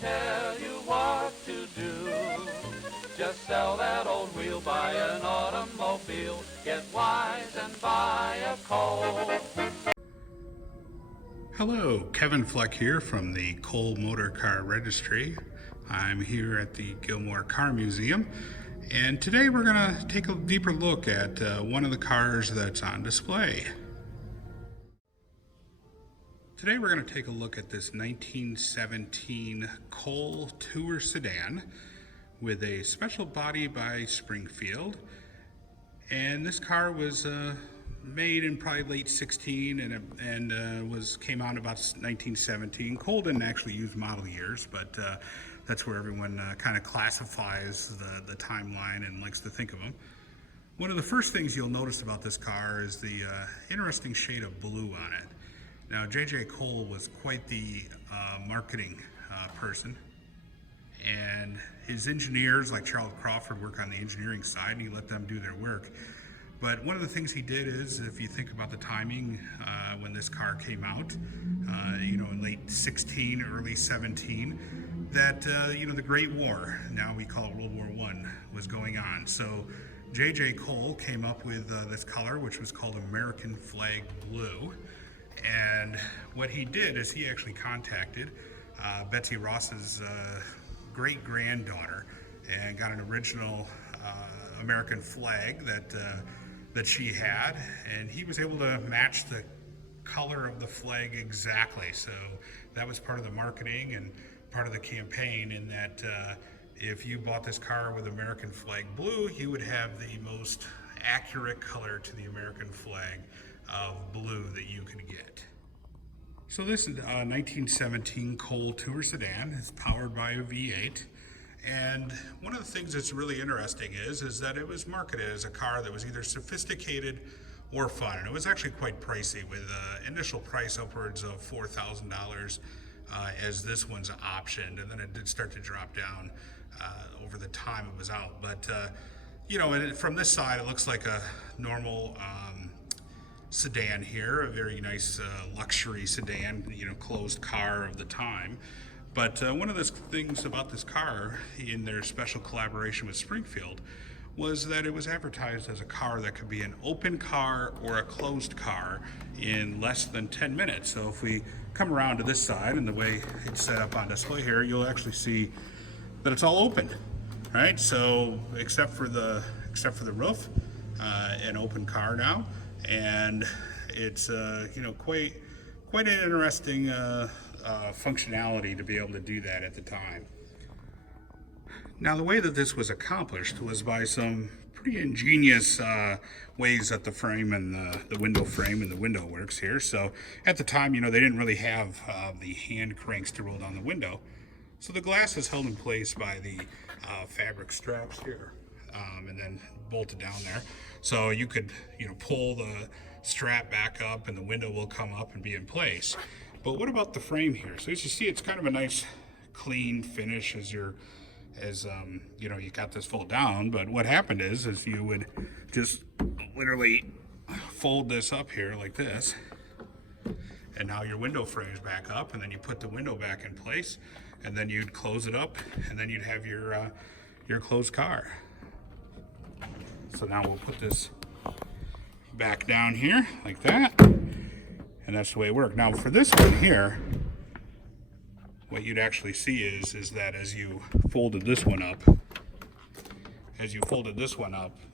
tell you what to do. Just sell that old wheel, buy an automobile, get wise and buy a Cole. Hello, Kevin Fleck here from the Cole Motor Car Registry. I'm here at the Gilmore Car Museum, and today we're going to take a deeper look at one of the cars that's on display. Today we're going to take a look at this 1917 Cole Tour Sedan with a special body by Springfield. And this car was made in probably late 16 and came out about 1917. Cole didn't actually use model years, but that's where everyone kind of classifies the timeline and likes to think of them. One of the first things you'll notice about this car is the interesting shade of blue on it. Now, J.J. Cole was quite the marketing person, and his engineers like Charles Crawford work on the engineering side, and he let them do their work. But one of the things he did is, if you think about the timing when this car came out, in late 16, early 17, that the Great War, now we call it World War I, was going on. So J.J. Cole came up with this color, which was called American Flag Blue. And what he did is he actually contacted Betsy Ross's great-granddaughter and got an original American flag that she had, and he was able to match the color of the flag exactly. So that was part of the marketing and part of the campaign, in that if you bought this car with American flag blue, you would have the most accurate color to the American flag of blue that you could get. So this 1917 Cole Tour Sedan is powered by a V8, and one of the things that's really interesting is that it was marketed as a car that was either sophisticated or fun, and it was actually quite pricey, with initial price upwards of $4,000 as this one's optioned, and then it did start to drop down over the time it was out. But and from this side, it looks like a normal sedan here, a very nice luxury sedan, closed car of the time. But one of the things about this car, in their special collaboration with Springfield, was that it was advertised as a car that could be an open car or a closed car in less than 10 minutes. So if we come around to this side, and the way it's set up on display here, you'll actually see that it's all open, right? So except for the roof, an open car now. And it's quite an interesting functionality to be able to do that at the time. Now, the way that this was accomplished was by some pretty ingenious ways that the frame and the window frame and the window works here. So at the time, they didn't really have the hand cranks to roll down the window. So the glass is held in place by the fabric straps here, and then bolted down there. So you could, pull the strap back up and the window will come up and be in place. But what about the frame here? So as you see, it's kind of a nice clean finish you got this fold down. But what happened is you would just literally fold this up here like this, and now your window frame is back up, and then you put the window back in place, and then you'd close it up, and then you'd have your closed car. So now we'll put this back down here like that, and that's the way it worked. Now for this one here, what you'd actually see is that as you folded this one up,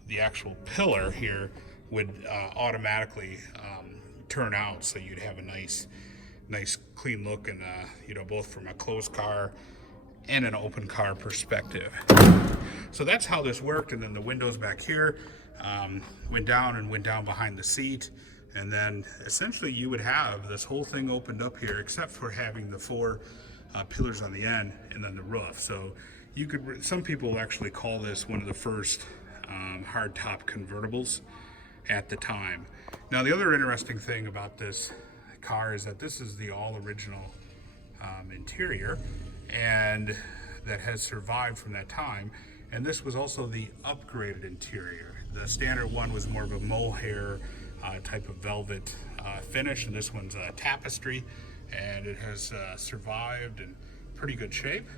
the actual pillar here would automatically turn out, so you'd have a nice clean look, and both from a closed car and an open car perspective. So that's how this worked. And then the windows back here went down behind the seat, and then essentially you would have this whole thing opened up here, except for having the four pillars on the end and then the roof. So some people actually call this one of the first hardtop convertibles at the time. Now, the other interesting thing about this car is that this is the all original interior, and that has survived from that time. And this was also the upgraded interior. The standard one was more of a mohair type of velvet finish, and this one's tapestry, and it has survived and pretty good shape.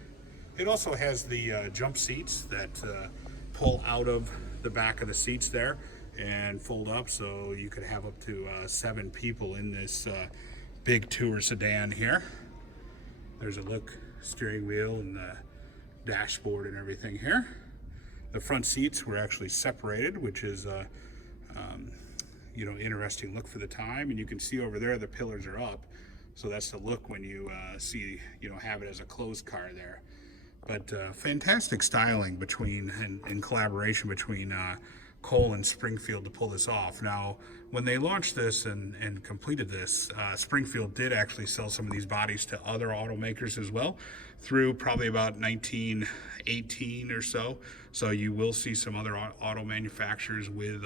It also has the jump seats that pull out of the back of the seats there and fold up, so you could have up to 7 people in this big tour sedan here. There's a look steering wheel and the dashboard and everything here. The front seats were actually separated, which is interesting look for the time. And you can see over there the pillars are up, so that's the look when you see have it as a closed car there. But fantastic styling between and collaboration between Cole and Springfield to pull this off. Now, when they launched this and completed this, Springfield did actually sell some of these bodies to other automakers as well, through probably about 1918 or so. So you will see some other auto manufacturers with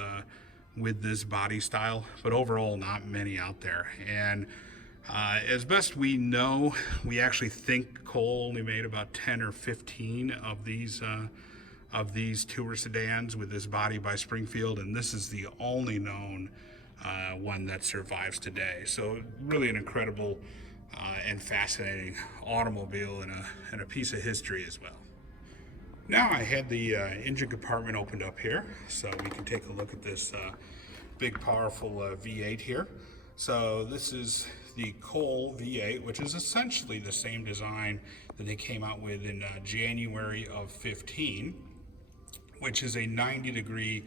this body style, but overall not many out there. And as best we know, we actually think Cole only made about 10 or 15 of these tour sedans with this body by Springfield, and this is the only known one that survives today. So really an incredible and fascinating automobile and a piece of history as well. Now I had the engine compartment opened up here, so we can take a look at this big powerful V8 here. So this is the Cole V8, which is essentially the same design that they came out with in January of 15, which is a 90-degree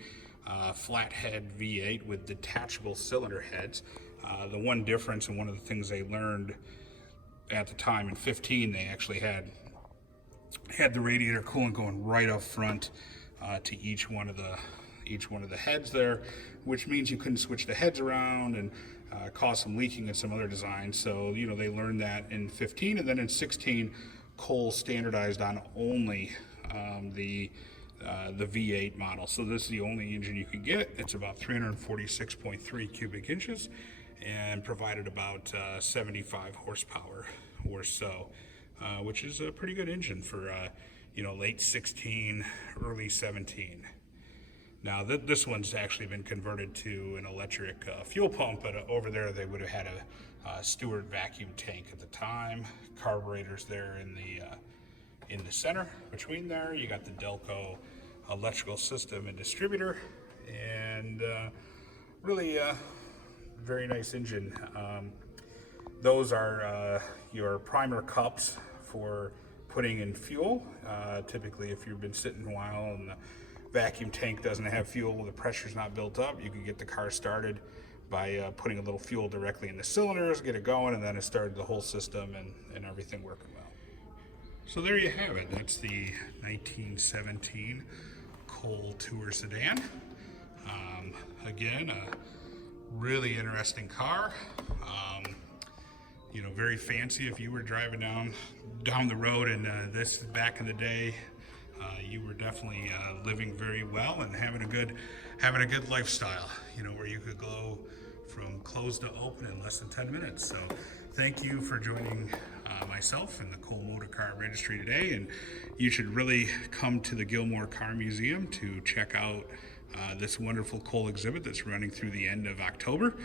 flathead V8 with detachable cylinder heads. The one difference, and one of the things they learned at the time in 15, they actually had the radiator coolant going right up front to each one of the heads there, which means you couldn't switch the heads around and cause some leaking in some other designs. So they learned that in 15, and then in 16, Cole standardized on only the V8 model. So this is the only engine you can get. It's about 346.3 cubic inches and provided about 75 horsepower or so, which is a pretty good engine for late 16, early 17. Now this one's actually been converted to an electric fuel pump, but over there they would have had a Stewart vacuum tank at the time. Carburetors there in the center. Between there, you got the Delco electrical system and distributor, and really very nice engine. Those are your primer cups for putting in fuel. Typically, if you've been sitting a while and the vacuum tank doesn't have fuel, the pressure's not built up, you can get the car started by putting a little fuel directly in the cylinders, get it going, and then it started the whole system and everything working well. So there you have it. That's the 1917 Cole Tour Sedan. Again, a really interesting car. Very fancy. If you were driving down the road and this back in the day, you were definitely living very well and having a good lifestyle. Where you could go from closed to open in less than 10 minutes. So thank you for joining myself and the Cole Motor Car Registry today, and you should really come to the Gilmore Car Museum to check out this wonderful Cole exhibit that's running through the end of October,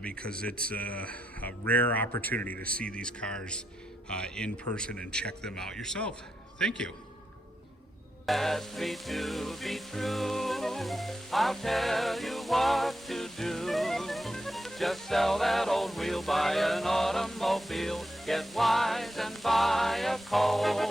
because it's a rare opportunity to see these cars in person and check them out yourself. Thank you. Ask me to be true, I'll tell you what to do. Just sell that old wheel, buy an automobile, get wise and buy a Cole.